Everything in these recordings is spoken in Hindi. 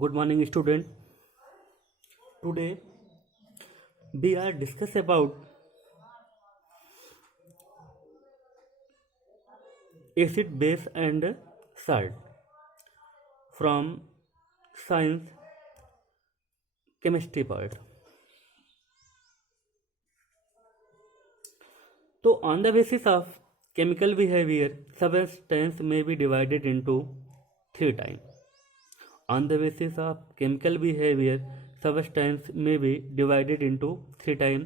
Good morning, student. Today we are discuss about acid, base, and salt from science chemistry part. So, on the basis of chemical behavior, substance may be divided into three types. On the basis of chemical behavior, substance may be divided into three types.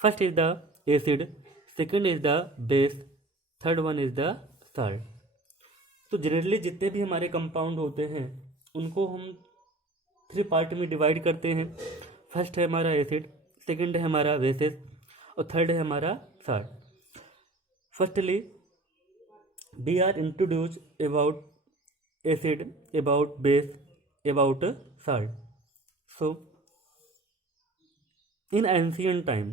First is the acid, second is the base, third one is the salt. तो जनरली जितने भी हमारे कंपाउंड होते हैं उनको हम थ्री पार्ट में डिवाइड करते हैं. फर्स्ट है हमारा एसिड, सेकंड है हमारा बेसिस और थर्ड है हमारा salt. Firstly we are introduce about acid, about base, about salt. So in ancient time,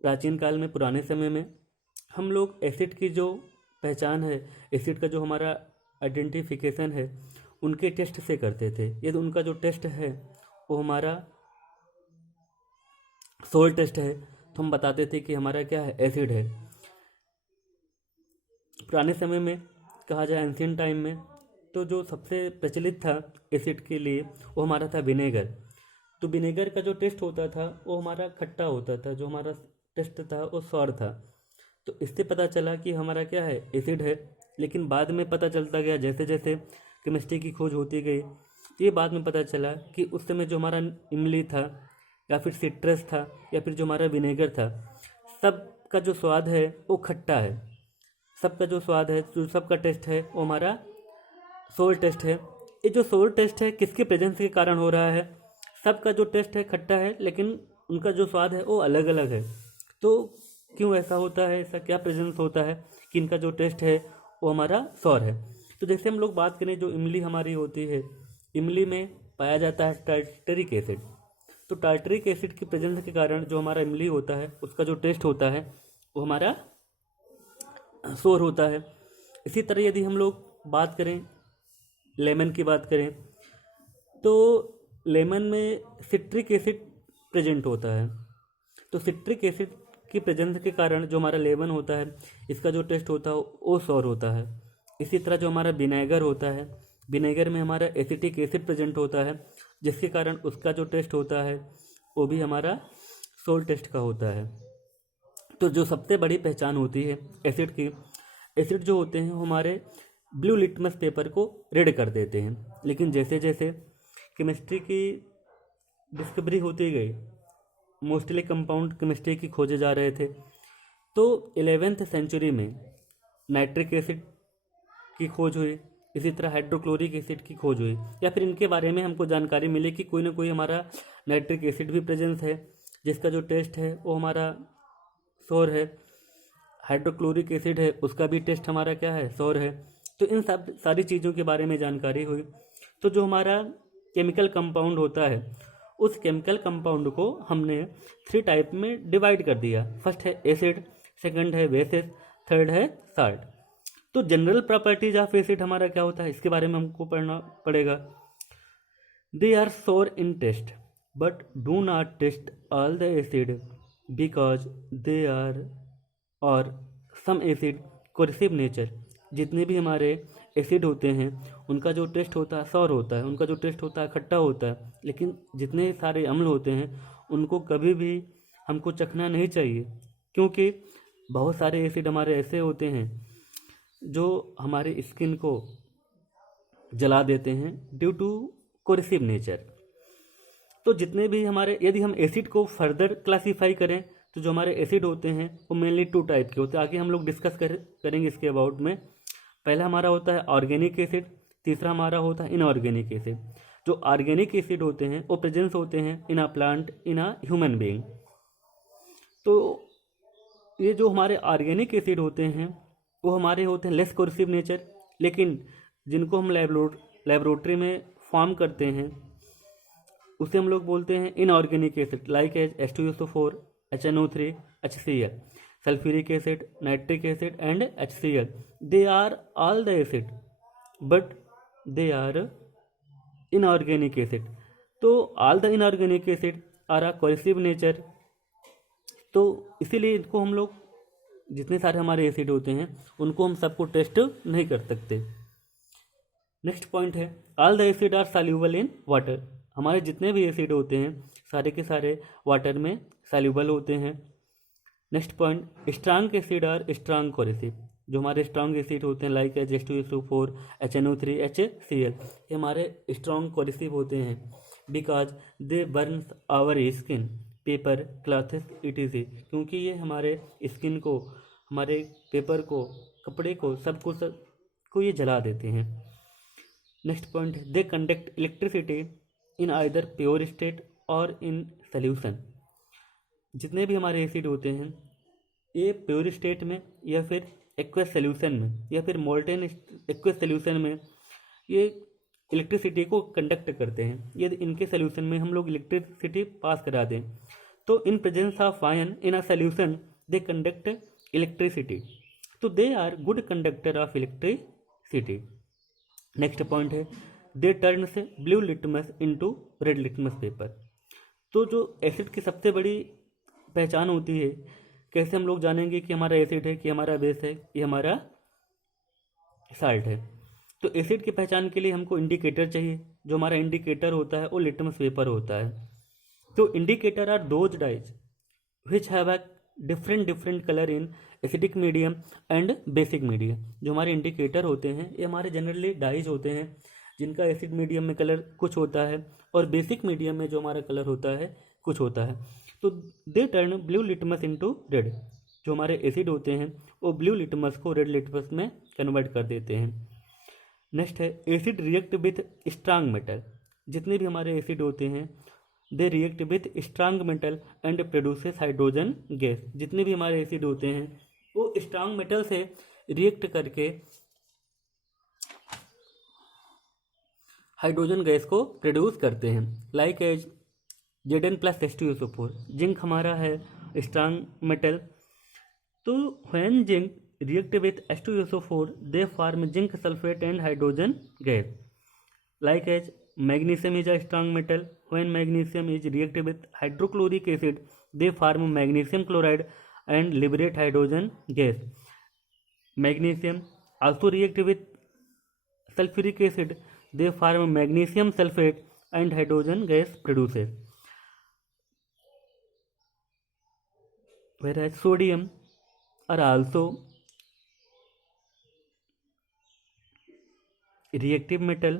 प्राचीन काल में, पुराने समय में हम लोग एसिड की जो पहचान है, एसिड का जो हमारा आइडेंटिफिकेशन है, उनके टेस्ट से करते थे. यदि उनका जो टेस्ट है वो हमारा सोल टेस्ट है तो हम बताते थे कि हमारा क्या है, एसिड है. पुराने समय में कहा जाए, एंशियंट टाइम में, तो जो सबसे प्रचलित था एसिड के लिए वो हमारा था विनेगर. तो विनेगर का जो टेस्ट होता था वो हमारा खट्टा होता था, जो हमारा टेस्ट था वो सॉर था. तो इससे पता चला कि हमारा क्या है, एसिड है. लेकिन बाद में पता चलता गया, जैसे जैसे केमिस्ट्री की खोज होती गई, तो ये बाद में पता चला कि उस समय जो हमारा इमली था या फिर सिट्रस था या फिर जो हमारा विनेगर था, सब का जो स्वाद है वो खट्टा है. सबका जो स्वाद है, जो सबका टेस्ट है वो हमारा सोल टेस्ट है. ये जो सोल टेस्ट है किसके प्रेजेंस के कारण हो रहा है? सबका जो टेस्ट है खट्टा है, लेकिन उनका जो स्वाद है वो अलग अलग है. तो क्यों ऐसा होता है? ऐसा क्या प्रेजेंस होता है कि इनका जो टेस्ट है वो हमारा सॉर है? तो जैसे हम लोग बात करें, जो इमली हमारी होती है, इमली में पाया जाता है टार्टरिक एसिड. तो टार्टरिक एसिड की प्रेजेंस के कारण जो हमारा इमली होता है उसका जो टेस्ट होता है वो हमारा सोर होता है. इसी तरह यदि हम लोग बात करें, लेमन की बात करें, तो लेमन में सिट्रिक एसिड प्रेजेंट होता है. तो सिट्रिक एसिड की प्रेजेंस के कारण जो हमारा लेमन होता है, इसका जो टेस्ट होता है वो सॉर होता है. इसी तरह जो हमारा विनेगर होता है, विनेगर में हमारा एसिटिक एसिड प्रेजेंट होता है, जिसके कारण उसका जो टेस्ट होता है वो भी हमारा सोल टेस्ट का होता है. तो जो सबसे बड़ी पहचान होती है एसिड की, एसिड जो होते हैं वो हमारे ब्लू लिटमस पेपर को रेड कर देते हैं. लेकिन जैसे जैसे केमिस्ट्री की डिस्कवरी होती गई, मोस्टली कंपाउंड केमिस्ट्री की खोजे जा रहे थे, तो 11वीं सेंचुरी में नाइट्रिक एसिड की खोज हुई. इसी तरह हाइड्रोक्लोरिक एसिड की खोज हुई, या फिर इनके बारे में हमको जानकारी मिली कि कोई ना कोई हमारा नाइट्रिक एसिड भी प्रेजेंस है, जिसका जो टेस्ट है वो हमारा सॉर है. हाइड्रोक्लोरिक एसिड है, उसका भी टेस्ट हमारा क्या है, सॉर है. तो इन सब सारी चीज़ों के बारे में जानकारी हुई. तो जो हमारा केमिकल कंपाउंड होता है, उस केमिकल कंपाउंड को हमने थ्री टाइप में डिवाइड कर दिया. फर्स्ट है एसिड, सेकंड है बेसिस, थर्ड है सॉल्ट. तो जनरल प्रॉपर्टीज ऑफ एसिड हमारा क्या होता है, इसके बारे में हमको पढ़ना पड़ेगा. They are sour in taste but do not taste all the acid because they are और सम एसिड कोर्सिव नेचर. जितने भी हमारे एसिड होते हैं उनका जो टेस्ट होता है सॉर होता है, उनका जो टेस्ट होता है खट्टा होता है. लेकिन जितने सारे अम्ल होते हैं उनको कभी भी हमको चखना नहीं चाहिए, क्योंकि बहुत सारे एसिड हमारे ऐसे होते हैं जो हमारे स्किन को जला देते हैं ड्यू टू कोर्सिव नेचर. तो जितने भी हमारे, यदि हम एसिड को फर्दर क्लासीफाई करें, तो जो हमारे एसिड होते हैं वो मेनली टू टाइप के होते हैं. आगे हम लोग डिस्कस करेंगे इसके अबाउट में. पहला हमारा होता है ऑर्गेनिक एसिड, तीसरा हमारा होता है इनऑर्गेनिक एसिड. जो ऑर्गेनिक एसिड होते हैं वो प्रेजेंस होते हैं in a plant, in a human being. तो ये जो हमारे ऑर्गेनिक एसिड होते हैं वो हमारे होते हैं लेस कोर्सिव नेचर, लेकिन जिनको हम लेबोरेटरी में फॉर्म करते हैं उसे हम लोग बोलते हैं inorganic acid, like as H2SO4, HNO3, HCl, sulfuric acid, nitric acid and HCl. They are all the acid, but they are inorganic acid. तो all the inorganic acid are a corrosive nature, तो इसीलिए इनको हम लोग जितने सारे हमारे एसिड होते हैं उनको हम सबको टेस्ट नहीं कर सकते। नेक्स्ट पॉइंट है all the acid are soluble in water. हमारे जितने भी एसिड होते हैं सारे के सारे वाटर में सॉल्यूबल होते हैं। Next point strong acid are strong corrosive. जो हमारे स्ट्रांग एसिड होते हैं लाइक H2SO4 HNO3 HCl, ये हमारे स्ट्रांग कोरेसिव होते हैं because they burn our skin paper clothes ETC, क्योंकि ये हमारे स्किन को, हमारे पेपर को, कपड़े को, सब को ये जला देते हैं। Next point they conduct electricity in either pure state और इन सॉल्यूशन। जितने भी हमारे एसिड होते हैं ये प्योर स्टेट में या फिर एक्वस सॉल्यूशन में या फिर मोल्टेन एक्वस सॉल्यूशन में ये इलेक्ट्रिसिटी को कंडक्ट करते हैं। यदि इनके सॉल्यूशन में हम लोग इलेक्ट्रिसिटी पास करा दें तो in presence of ion in a solution they conduct electricity, तो they are good conductor of electricity. Next point है दे टर्न से blue litmus into red litmus paper. तो जो एसिड की सबसे बड़ी पहचान होती है, कैसे हम लोग जानेंगे कि हमारा एसिड है, कि हमारा बेस है, कि हमारा साल्ट है। तो एसिड की पहचान के लिए हमको इंडिकेटर चाहिए। जो हमारा इंडिकेटर होता है वो लिटमस पेपर होता है। तो indicator are those dyes which have a different colour in acidic medium and basic medium. जो हमारे इंडिकेटर होते हैं ये हमारे जनरली डाइज होते हैं जिनका एसिड मीडियम में कलर कुछ होता है और बेसिक मीडियम में जो हमारा कलर होता है कुछ होता है। तो they turn blue litmus into red. जो हमारे एसिड होते हैं वो ब्लू लिटमस को रेड लिटमस में कन्वर्ट कर देते हैं। नेक्स्ट है acid react with strong metal. जितने भी हमारे एसिड होते हैं they react with strong metal and produces hydrogen gas. जितने भी हमारे एसिड होते हैं वो स्ट्रांग मेटल से रिएक्ट करके हाइड्रोजन गैस को प्रोड्यूस करते हैं लाइक एज Zn+H2SO4। जिंक हमारा है स्ट्रांग मेटल, तो when zinc react with H2SO4 they form zinc sulphate and hydrogen gas like as magnesium is a strong metal, when magnesium is react with hydrochloric acid they form magnesium chloride and liberate hydrogen gas. Magnesium also react with sulphuric acid they form magnesium sulphate and hydrogen gas produces. Whereas sodium are also reactive metal.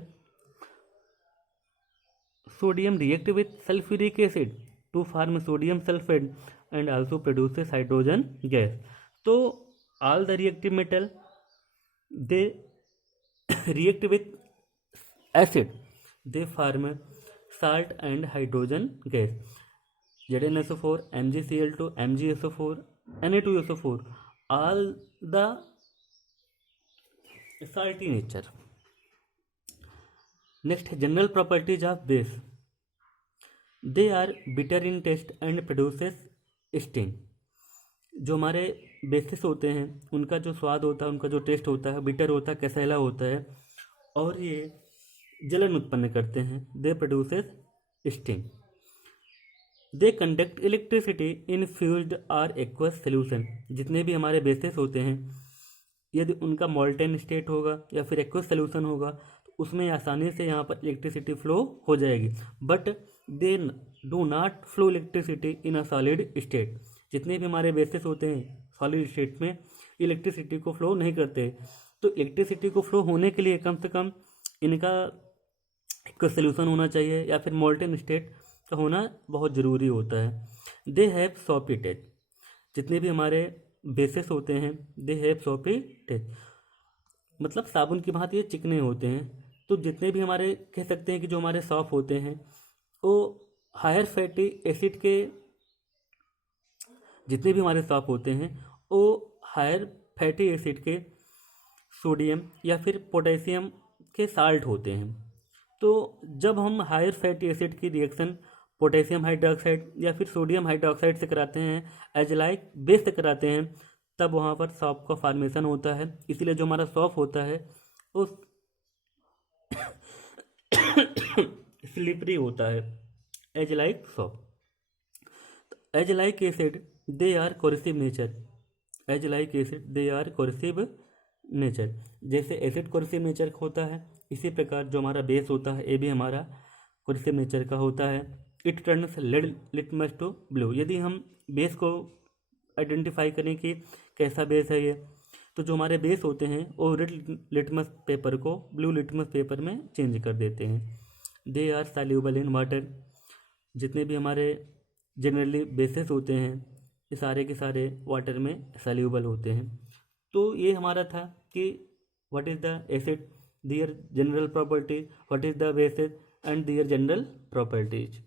Sodium react with sulfuric acid to form sodium sulfate and also produces hydrogen gas. So all the reactive metal they react with acid, they form salt and hydrogen gas. ZnSO4, MgCl2, MgSO4, Na2SO4, all the salty nature. Next, general properties of base. They are bitter in taste and produces sting. जो हमारे बेसिस होते हैं उनका जो स्वाद होता है, उनका जो टेस्ट होता है बिटर होता है, कसैला होता है और ये जलन उत्पन्न करते हैं। They produces sting. They conduct electricity in fused or aqueous solution. जितने भी हमारे बेसिस होते हैं यदि उनका मोल्टेन स्टेट होगा या फिर एक्वस सोल्यूशन होगा तो उसमें आसानी से यहाँ पर इलेक्ट्रिसिटी फ्लो हो जाएगी, but they do not flow electricity in a solid state. जितने भी हमारे बेसिस होते हैं सॉलिड स्टेट में इलेक्ट्रिसिटी को फ्लो नहीं करते। तो इलेक्ट्रिसिटी को फ्लो होने के लिए कम से कम इनका एक्वस सोल्यूशन होना चाहिए या फिर मोल्टेन स्टेट का होना बहुत ज़रूरी होता है। They have soft touch. जितने भी हमारे बेसिस होते हैं दे हैव सॉफ्ट टच, मतलब साबुन की भांति ये चिकने होते हैं। तो जितने भी हमारे कह सकते हैं कि जो हमारे सॉफ्ट होते हैं वो हायर फैटी एसिड के, जितने भी हमारे सॉफ्ट होते हैं वो हायर फैटी एसिड के सोडियम या फिर पोटेशियम के साल्ट होते हैं। तो जब हम हायर फैटी एसिड की रिएक्शन पोटेशियम हाइड्रोक्साइड या फिर सोडियम हाइड्रोक्साइड से कराते हैं एज लाइक बेस से कराते हैं तब वहाँ पर सॉफ्ट का फॉर्मेशन होता है। इसीलिए जो हमारा सॉफ्ट होता है उस स्लिपरी होता है, as like soft. As like acid they are corrosive nature, as like acid they are corrosive nature. जैसे एसिड कोरेसिव नेचर का होता है, इसी प्रकार जो हमारा बेस होता है ये भी हमारा कोरेसिव नेचर का होता है। It turns red litmus to blue. यदि हम बेस को आइडेंटिफाई करें कि कैसा बेस है ये, तो जो हमारे बेस होते हैं वो रेड लिटमस पेपर को ब्लू लिटमस पेपर में चेंज कर देते हैं। They are soluble in water. जितने भी हमारे जनरली बेसिस होते हैं ये सारे के सारे वाटर में सॉल्यूबल होते हैं। तो ये हमारा था कि what is the acid, their general properties, what is the bases and their general properties.